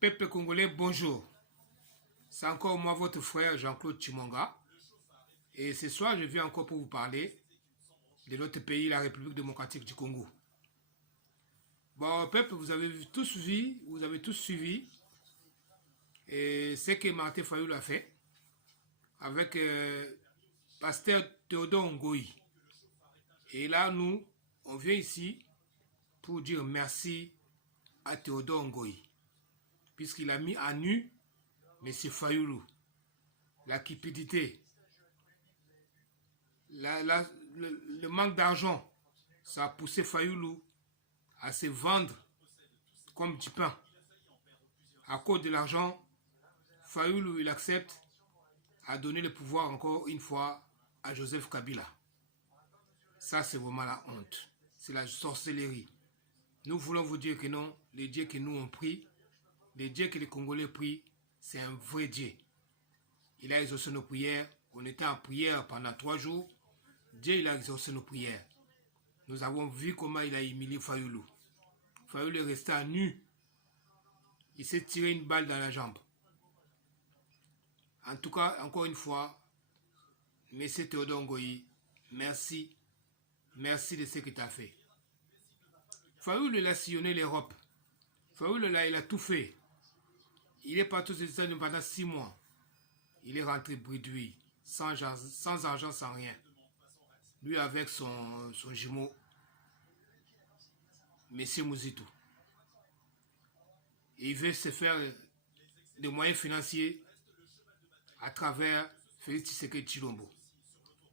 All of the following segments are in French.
Peuple congolais, bonjour. C'est encore moi, votre frère Jean-Claude Chimonga. Et ce soir, je viens encore pour vous parler de notre pays, la République démocratique du Congo. Bon, peuple, vous avez tous suivi et ce que Martin Fayoul a fait avec Pasteur Théodore Ngoï. Et là, nous, on vient ici pour dire merci à Théodore Ngoï, puisqu'il a mis à nu M. Fayoulou, la cupidité, le manque d'argent, ça a poussé Fayoulou à se vendre comme du pain. À cause de l'argent, Fayoulou, il accepte à donner le pouvoir encore une fois à Joseph Kabila. Ça, c'est vraiment la honte. C'est la sorcellerie. Nous voulons vous dire que non, les dieux que nous on prie, les dieux que les Congolais prient, c'est un vrai Dieu. Il a exaucé nos prières. On était en prière pendant 3 jours. Dieu, il a exaucé nos prières. Nous avons vu comment il a humilié Fayoulou. Fayoulou est resté à nu. Il s'est tiré une balle dans la jambe. En tout cas, encore une fois, M. Théodore Ngoï, merci. Merci de ce que tu as fait. Fayoulou, il a sillonné l'Europe. Fayoulou, là, il a tout fait. Il est parti aux États-Unis pendant 6 mois. Il est rentré bredouille, sans argent, sans rien. Lui avec son jumeau, M. Mouzitou. Et il veut se faire des moyens financiers à travers Félix Tshisekedi Tshilombo.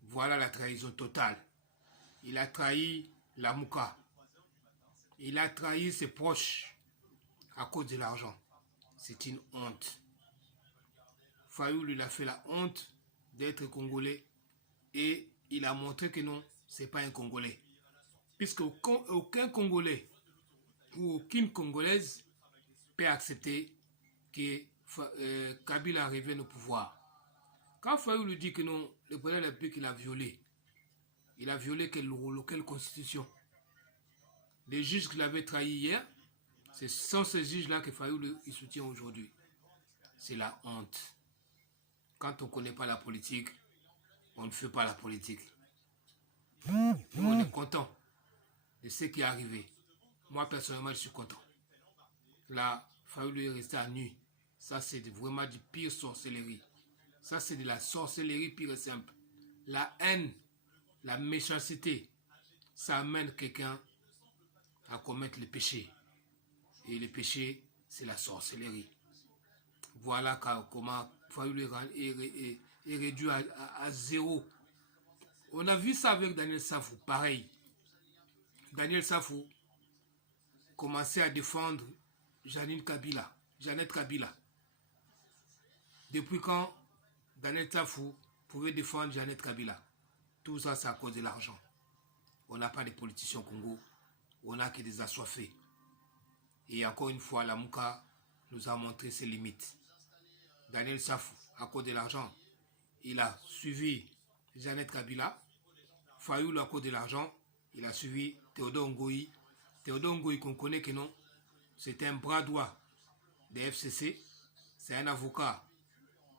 Voilà la trahison totale. Il a trahi la Mouka. Il a trahi ses proches à cause de l'argent. C'est une honte. Fayoulou, il a fait la honte d'être Congolais et il a montré que non, c'est pas un Congolais. Puisque aucun Congolais ou aucune Congolaise peut accepter que Kabila revienne au pouvoir. Quand Fayoulou dit que non, le président de la République, il a violé quelle constitution? Les juges qu'il avait trahis hier, ce sont ces juges-là que Fayoulou il soutient aujourd'hui. C'est la honte. Quand on ne connaît pas la politique, on ne fait pas la politique. Nous, on est content de ce qui est arrivé. Moi, personnellement, je suis content. Là, Fayoulou est resté à nu. Ça, c'est vraiment du pire sorcellerie. Ça, c'est de la sorcellerie pure et simple. La haine, la méchanceté, ça amène quelqu'un à commettre le péché. Et le péché, c'est la sorcellerie. Voilà comment Fayoulou est réduit à zéro. On a vu ça avec Daniel Safou, pareil. Daniel Safou commençait à défendre Jeannette Kabila. Depuis quand Daniel Safou pouvait défendre Jeannette Kabila? Tout ça, c'est à cause de l'argent. On n'a pas de politiciens au Congo. On n'a que des assoiffés. Et encore une fois, la Mouka nous a montré ses limites. Daniel Safou, à cause de l'argent, il a suivi Jeannette Kabila. Fayoulou, à cause de l'argent, il a suivi Théodore Ngoï. Théodore Ngoï, qu'on connaît que non, c'est un bras droit des FCC. C'est un avocat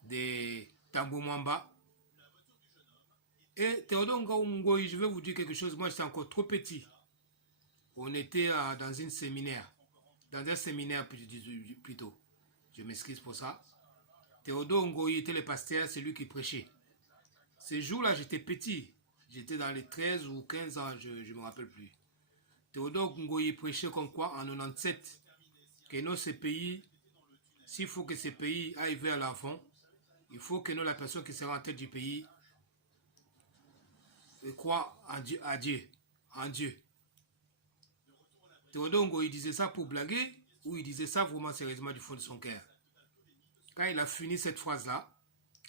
de Tambou Mwamba. Et Théodore Ngoï, je vais vous dire quelque chose. Moi, j'étais encore trop petit. On était dans un séminaire. Plutôt. Je m'excuse pour ça. Théodore Ngoï était le pasteur, c'est lui qui prêchait. Ces jours-là, j'étais petit. J'étais dans les 13 ou 15 ans, je ne me rappelle plus. Théodore Ngoï prêchait comme quoi en 97 que nous, ces pays, s'il faut que ces pays aillent vers l'avant, il faut que nous, la personne qui sera en tête du pays, croit en Dieu. Théodore Ngoï disait ça pour blaguer ou il disait ça vraiment sérieusement du fond de son cœur. Quand il a fini cette phrase-là,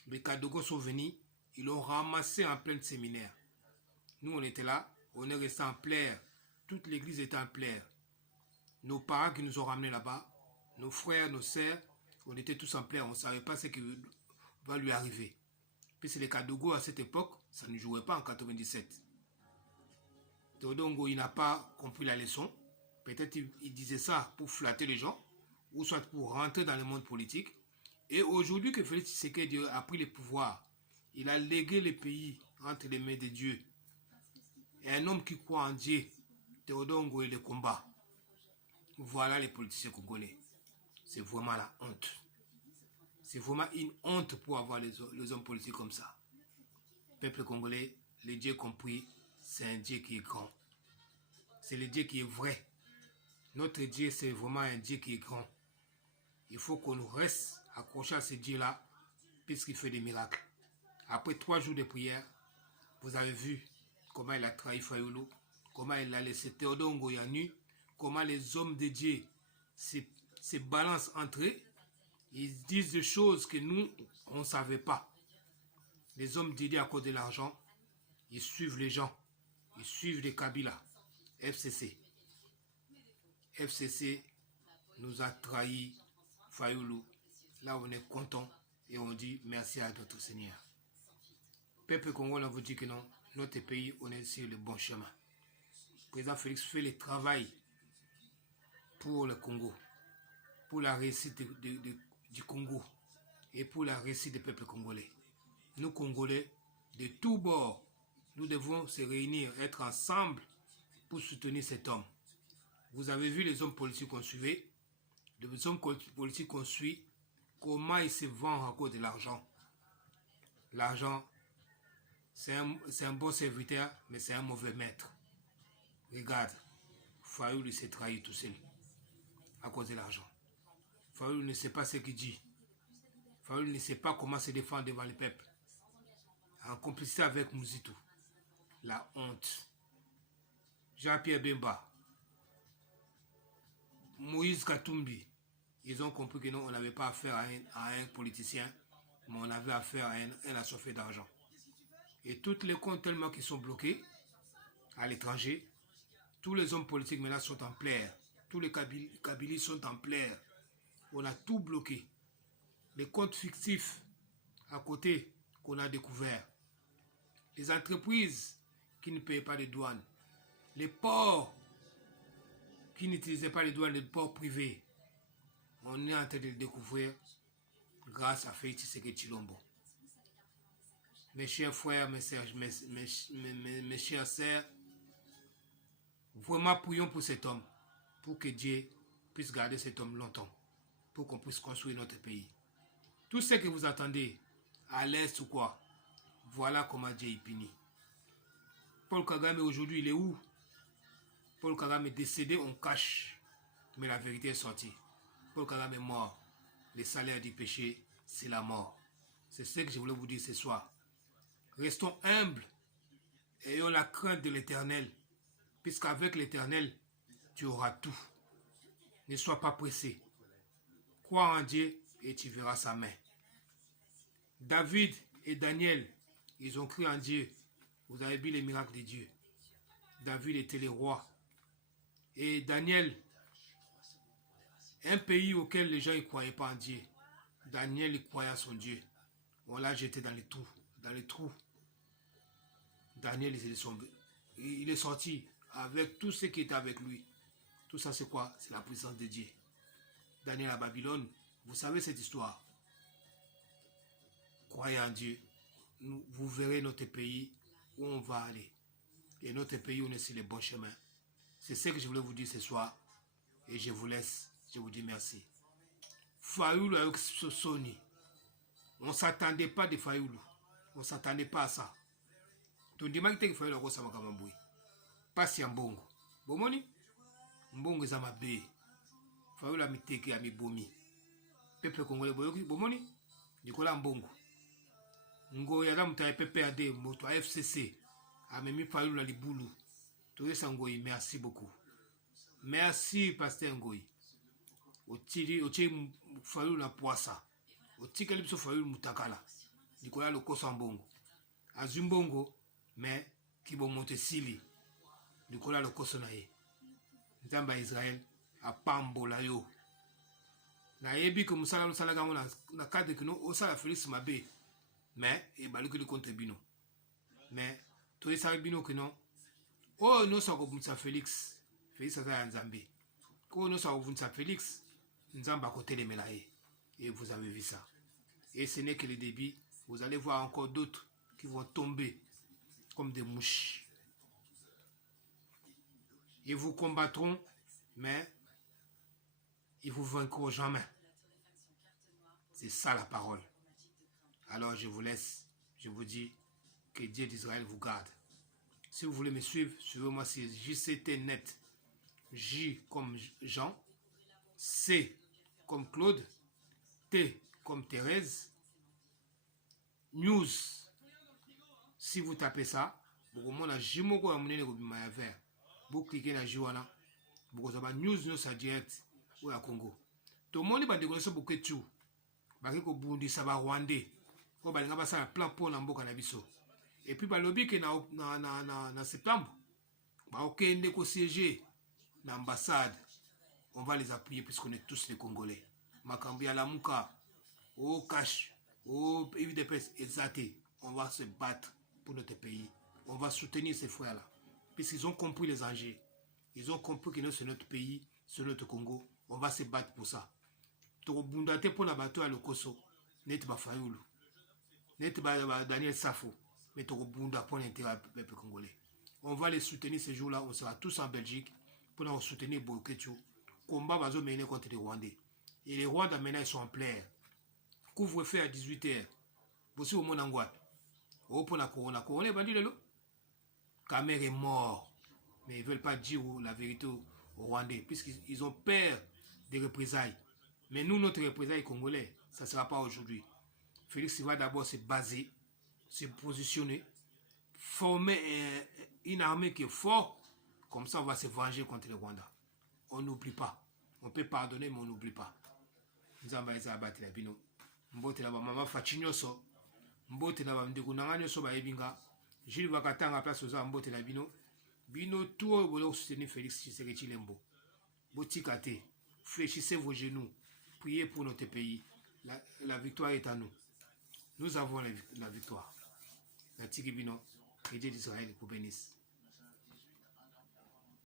les Kadogos sont venus, ils l'ont ramassé en plein séminaire. Nous, on était là, on est resté en pleurs. Toute l'église était en pleurs. Nos parents qui nous ont ramenés là-bas, nos frères, nos sœurs, on était tous en pleurs. On ne savait pas ce qui va lui arriver. Puis c'est les Kadogo à cette époque, ça ne jouait pas en 97. Théodore Ngoï n'a pas compris la leçon. Peut-être il disait ça pour flatter les gens. ou soit pour rentrer dans le monde politique. Et aujourd'hui que Félix Tshisekedi a pris le pouvoir, il a légué le pays entre les mains de Dieu. Et un homme qui croit en Dieu, Théodore Ngoï le combat. Voilà les politiciens congolais. C'est vraiment la honte. C'est vraiment une honte pour avoir les hommes politiques comme ça. Peuple congolais, le Dieu compris, c'est un Dieu qui est grand. C'est le Dieu qui est vrai. Notre Dieu, c'est vraiment un Dieu qui est grand. Il faut qu'on reste accroché à ce Dieu-là, puisqu'il fait des miracles. Après 3 jours de prière, vous avez vu comment il a trahi Fayoulou, comment il a laissé Théodore Ngoï nu, comment les hommes de Dieu se balancent entre eux. Ils disent des choses que nous, on ne savait pas. Les hommes de Dieu, à cause de l'argent, ils suivent les gens. Ils suivent les Kabila. FCC. FCC nous a trahi Fayoulou. Là, on est content et on dit merci à notre Seigneur. Peuple congolais, on vous dit que non, notre pays, on est sur le bon chemin. Le président Félix fait le travail pour le Congo, pour la réussite du Congo et pour la réussite des peuples congolais. Nous, Congolais, de tous bords, nous devons se réunir, être ensemble pour soutenir cet homme. Vous avez vu les hommes politiques qu'on suivait, les hommes politiques qu'on suit, comment ils se vendent à cause de l'argent. L'argent, c'est un bon serviteur, mais c'est un mauvais maître. Regarde, Fayoulou s'est trahi tout seul à cause de l'argent. Fayoulou ne sait pas ce qu'il dit. Fayoulou ne sait pas comment se défendre devant le peuple. En complicité avec Mouzitou. La honte. Jean-Pierre Bemba. Moïse Katumbi. Ils ont compris que non, on n'avait pas affaire à un politicien, mais on avait affaire à un assoiffé d'argent. Et tous les comptes tellement qu'ils sont bloqués à l'étranger, tous les hommes politiques maintenant sont en pleurs. Tous les Kabylis sont en pleurs. On a tout bloqué. Les comptes fictifs à côté qu'on a découvert. Les entreprises qui ne payaient pas de douane. Les ports qui n'utilisaient pas les douanes, les ports privés. On est en train de le découvrir grâce à Félix Tshisekedi Tshilombo. Mes chers frères, mes chères sœurs, vraiment prions pour cet homme, pour que Dieu puisse garder cet homme longtemps, pour qu'on puisse construire notre pays. Tout ce que vous attendez, à l'est ou quoi, voilà comment Dieu est puni. Paul Kagame aujourd'hui, il est où? Paul Kagame est décédé, on cache, mais la vérité est sortie. Paul Kagame est mort. Le salaire du péché, c'est la mort. C'est ce que je voulais vous dire ce soir. Restons humbles, ayons la crainte de l'Éternel, puisqu'avec l'Éternel, tu auras tout. Ne sois pas pressé. Crois en Dieu et tu verras sa main. David et Daniel, ils ont cru en Dieu. Vous avez vu les miracles de Dieu. David était le roi. Et Daniel, un pays auquel les gens ne croyaient pas en Dieu. Daniel, il croyait à son Dieu. On l'a jeté dans les trous. Daniel, il est sorti avec tout ce qui était avec lui. Tout ça, c'est quoi? C'est la puissance de Dieu. Daniel à Babylone, vous savez cette histoire. Croyez en Dieu. Vous verrez notre pays où on va aller. Et notre pays, on est sur le bon chemin. C'est ce que je voulais vous dire ce soir. Et je vous laisse. Je vous dis merci. Fayoulou avec Sony. On ne s'attendait pas de Fayoulou. On ne s'attendait pas à ça. Tu dis que Fayoulou a sama kamambui. Pas si un bongo. Bomoni? Mbongo zama be. Fayoulou a miteke a mi bomi. Peuple congolais boyoki. Bomoni? Nikola mbongo. Ngo yada mutaye PPAD moto FCC. A memi Fayoulou la libulu. Toyesa Ngoyi, merci beaucoup. Merci Pasteur Ngoyi. Otili Fayoulou na poisa. Otikeli biso Fayoulou mutakala. Nikola lokoso mbongo. Azumbongo mais kibomote sili. Nikola lokoso na ye. Nzamba Israël a pambola yo. Na yebi que musala salaga na cadre que no osala Félix mabe. Mais e baluki contre bino. Mais to esa bino que non. Oh non sa ko Félix. Félix aza Nzambe. Ko no sa ko Félix. Nzamba côté les Melaye. Et vous avez vu ça. Et ce n'est que le début. Vous allez voir encore d'autres qui vont tomber comme des mouches. Ils vous combattront, mais ils vous vaincront jamais. C'est ça la parole. Alors je vous laisse. Je vous dis que Dieu d'Israël vous garde. Si vous voulez me suivre, suivez-moi sur JCT Net. J comme Jean, C comme Claude, T comme Thérèse, News. Si vous tapez ça, vous cliquez sur J wana, vous avez News nous direct ou à Congo. Tout le monde va découvrir beaucoup de tout. Parce que Burundi ça va Rwandais. Ko balinga basa plan pour na mboka na biso. Et puis ba lobby que na septembre, ba okende ko siéger na ambassade. On va les appuyer puisqu'on est tous les Congolais. Makambi à la Mouka, au Cash, au UDPS, Exaté. On va se battre pour notre pays. On va soutenir ces frères-là. Puisqu'ils ont compris les enjeux. Ils ont compris que c'est notre pays, c'est notre Congo. On va se battre pour ça. Tobundate pour la bateau à l'Okoso. Net ba Fayoulou. Net ba Daniel Safo. Mais Tobunda pour l'intérêt du peuple congolais. On va les soutenir ces jours-là. On sera tous en Belgique pour nous soutenir Bokecho. Combat va mener contre les Rwandais. Et les Rwandais maintenant ils sont en plein. Couvre-feu à 18h. Voici au monde en Guadeloupe. Au pour la Corona. Corona est bandu de l'eau. Kamer est mort. Mais ils ne veulent pas dire la vérité aux Rwandais. Puisqu'ils ont peur des représailles. Mais nous, notre représailles congolais, ça ne sera pas aujourd'hui. Félix va d'abord se baser, se positionner, former une armée qui est forte. Comme ça, on va se venger contre les Rwandais. On n'oublie pas. On peut pardonner, mais on n'oublie pas. Nous allons abattre la bino. Mbote la maman Fachinyoso. Mbote la mdeko nanganyo so ba ebinga. Jules Vakatanga place aux mbote la bino. Bino tout vous soutenir Félix Tshisekedi Tshilombo. Botikate. Fléchissez vos genoux. Priez pour notre pays. La victoire est à nous. Nous avons la victoire. La Tiki Bino. Que Dieu d'Israël vous bénisse.